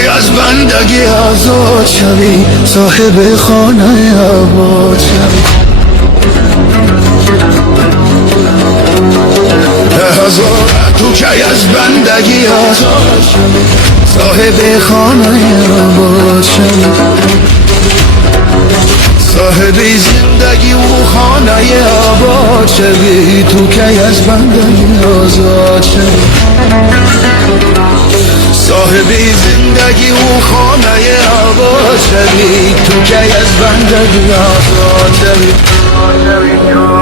کی از بندگی آزاد شوی، صاحب خانه آباد شوی. تو کی از بندگی آزاد شوی، صاحب خانه آباد شوی. صاحبی زندگی و خانه آباد شوی، تو کی از بندگی آزاد شوی. صاحبی زندگی و خانه آباد شوی، تو کی از بندگی آزاد شوی.